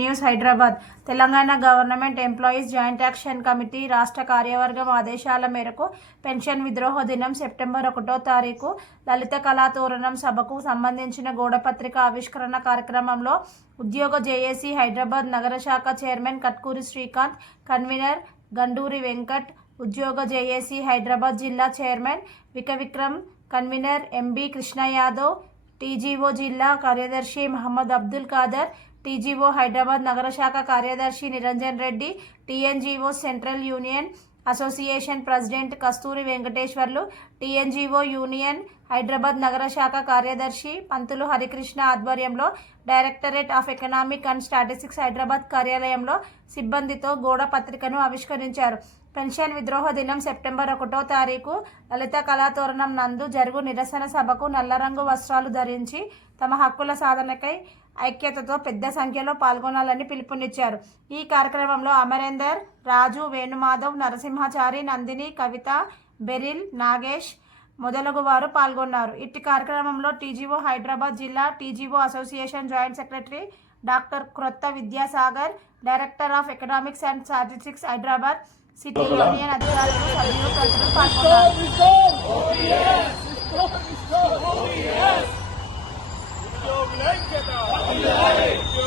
News Hyderabad. Telangana government employees joint action committee రాష్ట్ర కార్యవర్గం ఆదేశాల మేరకు పెన్షన్ విద్రోహ దినం సెప్టెంబర్ ఒకటో తారీఖు లలిత కళాతోరణం సభకు సంబంధించిన గోడపత్రిక ఆవిష్కరణ కార్యక్రమంలో ఉద్యోగ జేఏసీ హైదరాబాద్ నగర శాఖ చైర్మన్ కట్కూరి శ్రీకాంత్ కన్వీనర్ గండూరి వెంకట్ ఉద్యోగ జేఏసీ హైదరాబాద్ జిల్లా chairman విక Vikram convener MB Krishna Yadav TGO జిల్లా కార్యదర్శి మహమ్మద్ అబ్దుల్ ఖాదర్ టీజీఓ హైదరాబాద్ నగర శాఖ కార్యదర్శి Niranjan Reddy TNGO central union association president Kasturi Venkateswarlu TNGO union Hyderabad నగర శాఖ కార్యదర్శి పంతులు హరికృష్ణ ఆధ్వర్యంలో directorate of economic and statistics Hyderabad కార్యాలయంలో సిబ్బందితో గోడ పత్రికను ఆవిష్కరించారు. పెన్షన్ విద్రోహ దినం సెప్టెంబర్ ఒకటో తారీఖు లలిత కళాతోరణం నందు జరుగు నిరసన సభకు నల్లరంగు వస్త్రాలు ధరించి తమ హక్కుల సాధనకై ఐక్యతతో పెద్ద సంఖ్యలో పాల్గొనాలని పిలుపునిచ్చారు. ఈ కార్యక్రమంలో అమరేందర్ రాజు వేణుమాధవ్ నరసింహాచారి నందిని కవిత బెరిల్ నాగేష్ మొదలగు వారు పాల్గొన్నారు. ఇట్టి కార్యక్రమంలో టీజీఓ హైదరాబాద్ జిల్లా TGO association joint secretary doctor Krotha Vidyasagar director of economics and statistics Hyderabad city union అధికారులు సభ్యులు తదితరులు పాల్గొన్నారు. अल्लाह